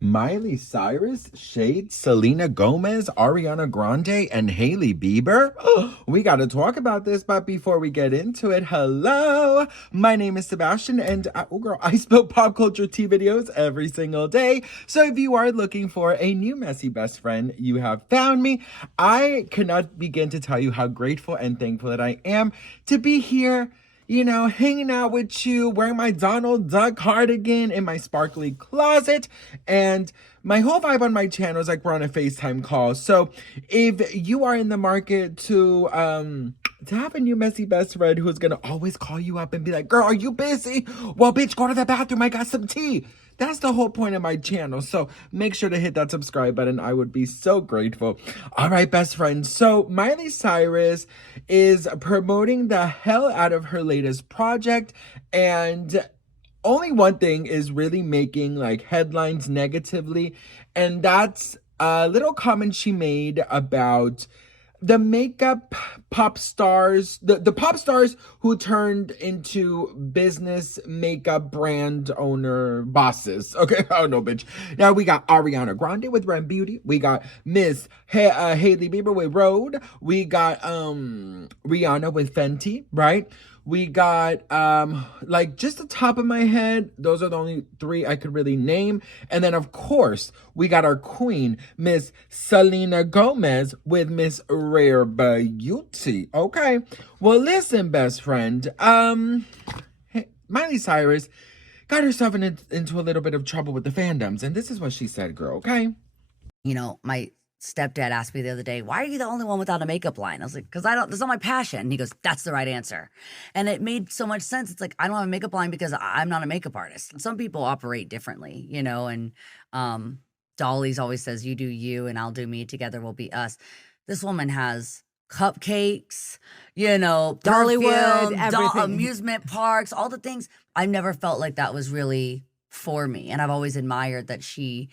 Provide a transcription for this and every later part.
Miley Cyrus, Shade, Selena Gomez, Ariana Grande, and Hailey Bieber? We got to talk about this, but before we get into it, hello! My name is Sebastian, and I spill pop culture tea videos every single day. So if you are looking for a new messy best friend, you have found me. I cannot begin to tell you how grateful and thankful that I am to be here, hanging out with you, wearing my Donald Duck cardigan in my sparkly closet. And my whole vibe on my channel is like we're on a FaceTime call. So if you are in the market to have a new messy best friend who's gonna always call you up and be like, girl, are you busy? Well, bitch, go to the bathroom. I got some tea. That's the whole point of my channel. So make sure to hit that subscribe button. I would be so grateful. All right, best friends. So Miley Cyrus is promoting the hell out of her latest project. And only one thing is really making like headlines negatively. And that's a little comment she made about the makeup pop stars, the pop stars who turned into business makeup brand owner bosses. Okay, oh no, bitch. Now we got Ariana Grande with Ren Beauty. We got Miss Hailey Bieber with Rhode. We got Rihanna with Fenty, right? We got, like, just the top of my head, those are the only three I could really name. And then, of course, we got our queen, Miss Selena Gomez with Miss Rare Beauty. Okay. Well, listen, best friend. Miley Cyrus got herself into a little bit of trouble with the fandoms. And this is what she said, girl, okay? My stepdad asked me the other day, why are you the only one without a makeup line? I was like, because that's not my passion. And he goes, that's the right answer. And it made so much sense. It's like, I don't have a makeup line because I'm not a makeup artist. Some people operate differently, and Dolly's always says, you do you and I'll do me. Together we'll be us. This woman has cupcakes, Dollywood, amusement parks, all the things. I never felt like that was really for me. And I've always admired that she,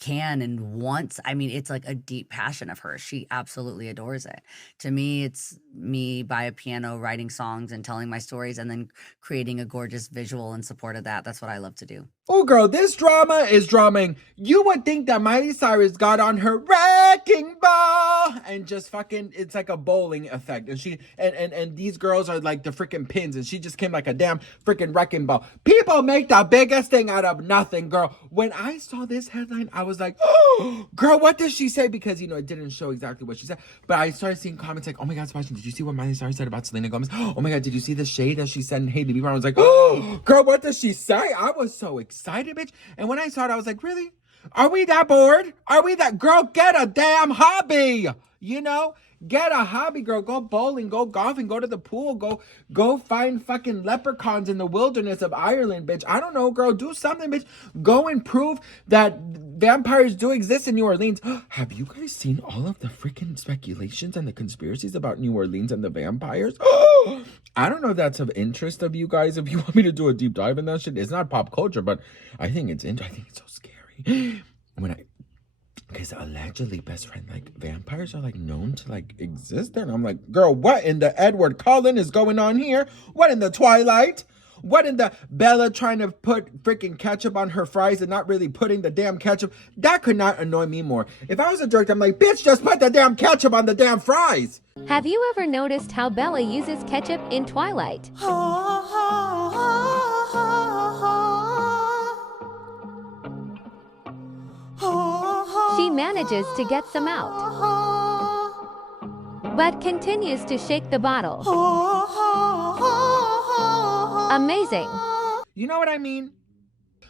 can and wants. I mean, it's like a deep passion of hers. She absolutely adores it. To me, it's me by a piano writing songs and telling my stories and then creating a gorgeous visual in support of that. That's what I love to do. Oh, girl, this drama is drumming. You would think that Miley Cyrus got on her wrecking ball and just fucking, it's like a bowling effect. And she, and these girls are like the freaking pins and she just came like a damn freaking wrecking ball. People make the biggest thing out of nothing, girl. When I saw this headline, I was like, oh, girl, what did she say? Because, it didn't show exactly what she said. But I started seeing comments like, oh my God, Sebastian, did you see what Miley Cyrus said about Selena Gomez? Oh my God, did you see the shade that she said in Hailey Bieber? I was like, oh, girl, what does she say? I was so excited, bitch. And when I saw it, I was like, really? Are we that bored? Are we that? Girl, get a damn hobby. Get a hobby, girl. Go bowling, go golfing, go to the pool, go find fucking leprechauns in the wilderness of Ireland, bitch. I don't know, girl. Do something, bitch. Go and prove that vampires do exist in New Orleans. Have you guys seen all of the freaking speculations and the conspiracies about New Orleans and the vampires? I don't know if that's of interest of you guys. If you want me to do a deep dive in that shit, it's not pop culture, but I think it's so scary. Because allegedly, best friend, like, vampires are, like, known to, like, exist there. And I'm like, girl, what in the Edward Cullen is going on here? What in the Twilight? What in the Bella trying to put freaking ketchup on her fries and not really putting the damn ketchup? That could not annoy me more. If I was a director, I'm like, bitch, just put the damn ketchup on the damn fries. Have you ever noticed how Bella uses ketchup in Twilight? She manages to get some out, but continues to shake the bottle. Amazing. You know what I mean?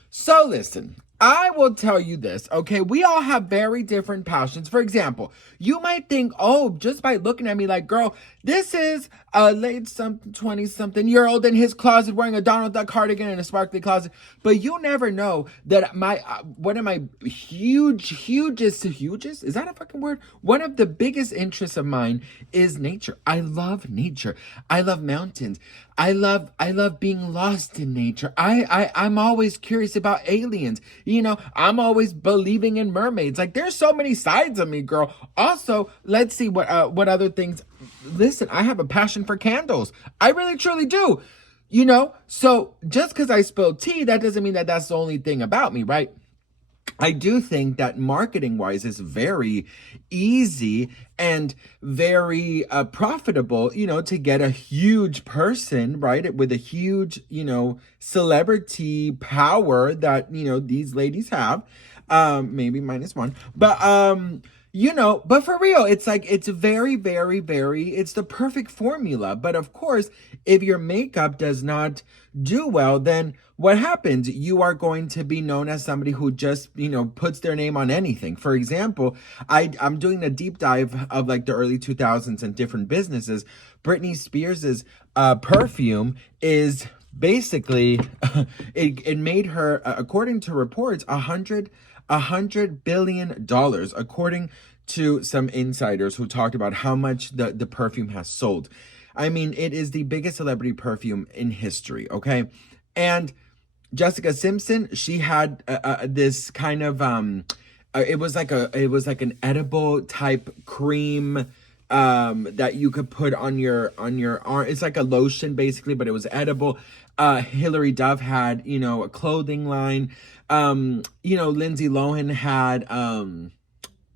So listen, I will tell you this, okay? We all have very different passions. For example, you might think, oh, just by looking at me like, girl, this is a late 20-something-year-old in his closet wearing a Donald Duck cardigan in a sparkly closet. But you never know that one of my hugest, is that a fucking word? One of the biggest interests of mine is nature. I love nature. I love mountains. I love being lost in nature. I'm always curious about aliens. I'm always believing in mermaids. Like, there's so many sides of me, girl. Also, let's see what other things. Listen, I have a passion for candles. I really, truly do. So just because I spill tea, that doesn't mean that that's the only thing about me, right? I do think that marketing wise is very easy and very profitable, to get a huge person, right? With a huge, celebrity power that, these ladies have. Maybe minus one. But for real, it's like, it's very, very, very, it's the perfect formula. But of course, if your makeup does not do well, then what happens? You are going to be known as somebody who just, puts their name on anything. For example, I'm doing a deep dive of like the early 2000s and different businesses. Britney Spears's perfume is basically, it made her, according to reports, $100 billion, according to some insiders who talked about how much the perfume has sold. I mean, it is the biggest celebrity perfume in history, okay? And Jessica Simpson, she had this kind of it was like an edible type cream that you could put on your arm. It's like a lotion basically, but it was edible. Hilary Duff had, a clothing line. Lindsay Lohan had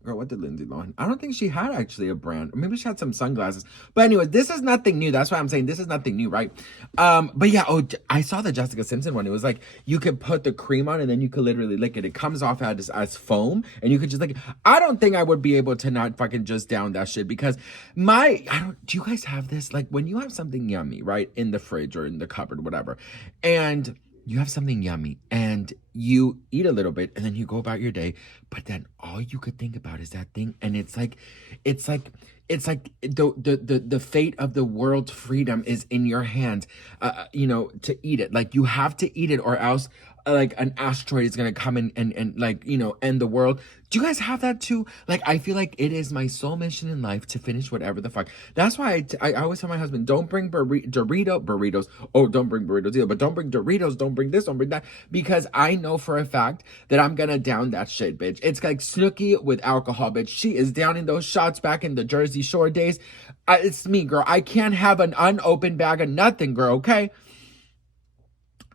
girl, what did Lindsay Lohan? I don't think she had actually a brand. Maybe she had some sunglasses. But anyway, this is nothing new. That's why I'm saying this is nothing new, right? But yeah, I saw the Jessica Simpson one. It was like you could put the cream on and then you could literally lick it. It comes off as foam and you could just like. I don't think I would be able to not fucking just down that shit because do you guys have this? Like when you have something yummy, right? In the fridge or in the cupboard, whatever. And you have something yummy and you eat a little bit and then you go about your day, but then all you could think about is that thing. And it's like the fate of the world's freedom is in your hands, to eat it. Like you have to eat it or else like an asteroid is going to come and like, end the world. Do you guys have that too? Like, I feel like it is my sole mission in life to finish whatever the fuck. That's why I always tell my husband, don't bring burritos. Oh, don't bring burritos either, but don't bring Doritos. Don't bring this, don't bring that. Because I know for a fact that I'm going to down that shit, bitch. It's like Snooki with alcohol, bitch. She is downing those shots back in the Jersey Shore days. It's me, girl. I can't have an unopened bag of nothing, girl, okay?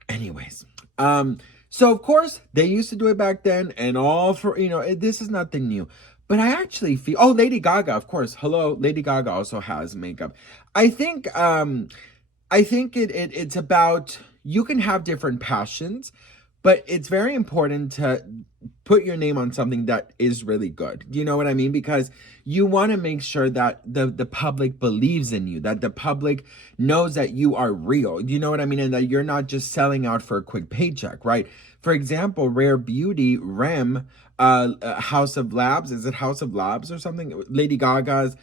Anyways. So of course they used to do it back then and all for, this is nothing new, but I actually feel, Lady Gaga, of course. Hello. Lady Gaga also has makeup. I think it's about, you can have different passions, but it's very important to put your name on something that is really good. You know what I mean? Because you want to make sure that the public believes in you, that the public knows that you are real. You know what I mean? And that you're not just selling out for a quick paycheck, right? For example, Rare Beauty, Rem, House of Labs, is it House of Labs or something? Lady Gaga's,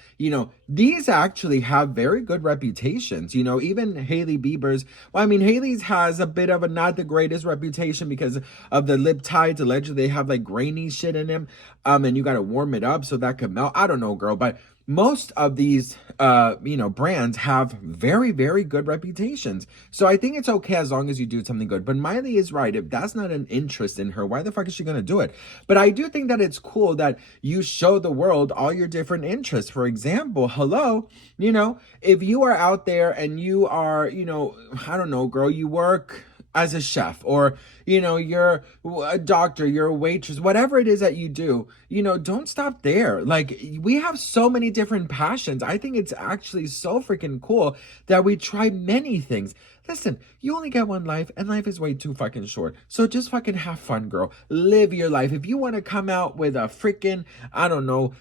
these actually have very good reputations. Even Hailey Bieber's, Hailey's has a bit of a not the greatest reputation because of the lip tides. Allegedly, they have like grainy shit in them. And you got to warm it up so that could melt. I don't know, girl, but most of these, brands have very, very good reputations. So I think it's okay as long as you do something good. But Miley is right. If that's not an interest in her, why the fuck is she going to do it? But I do think that it's cool that you show the world all your different interests. For example, hello, if you are out there and you are, I don't know, girl, you work as a chef or, you're a doctor, you're a waitress, whatever it is that you do, don't stop there. Like we have so many different passions. I think it's actually so freaking cool that we try many things. Listen, you only get one life and life is way too fucking short. So just fucking have fun, girl. Live your life. If you want to come out with a freaking, I don't know,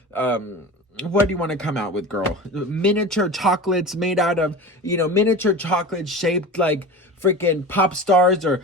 what do you want to come out with, girl? Miniature chocolates made out of, miniature chocolates shaped like freaking pop stars or,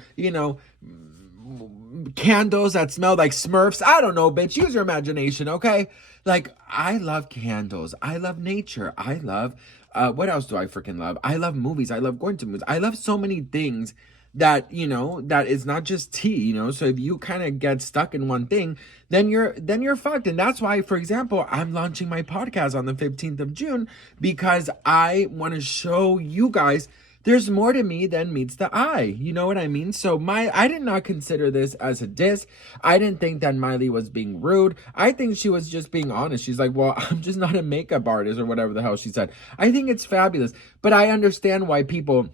candles that smell like Smurfs. I don't know, bitch. Use your imagination, okay? Like, I love candles. I love nature. I love, what else do I freaking love? I love movies. I love going to movies. I love so many things that, that is not just tea, So if you kind of get stuck in one thing, then you're fucked. And that's why, for example, I'm launching my podcast on the 15th of June because I want to show you guys there's more to me than meets the eye. You know what I mean? So I did not consider this as a diss. I didn't think that Miley was being rude. I think she was just being honest. She's like, well, I'm just not a makeup artist or whatever the hell she said. I think it's fabulous. But I understand why people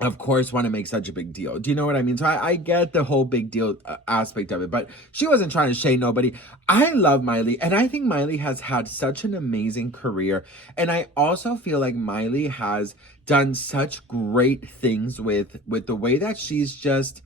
of course, want to make such a big deal. Do you know what I mean? So I get the whole big deal aspect of it, but she wasn't trying to shade nobody. I love Miley, and I think Miley has had such an amazing career. And I also feel like Miley has done such great things with the way that she's just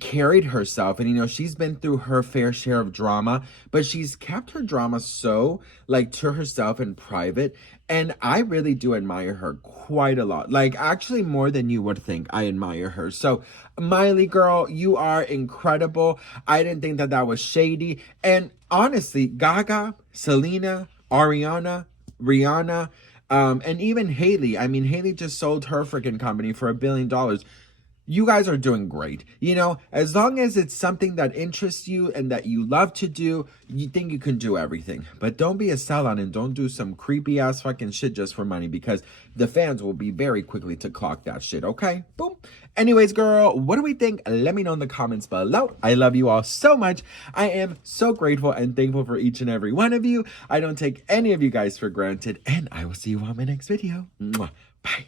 carried herself. And she's been through her fair share of drama, but she's kept her drama so like to herself in private. And I really do admire her quite a lot, like actually more than you would think. I admire her. So Miley girl, you are incredible. I didn't think that that was shady. And honestly, Gaga, Selena, Ariana, Rihanna, and even Hailey. I mean, Hailey just sold her freaking company for $1 billion. You guys are doing great. As long as it's something that interests you and that you love to do, you think you can do everything. But don't be a sellout and don't do some creepy ass fucking shit just for money, because the fans will be very quickly to clock that shit, okay? Boom. Anyways, girl, what do we think? Let me know in the comments below. I love you all so much. I am so grateful and thankful for each and every one of you. I don't take any of you guys for granted, and I will see you on my next video. Mwah. Bye.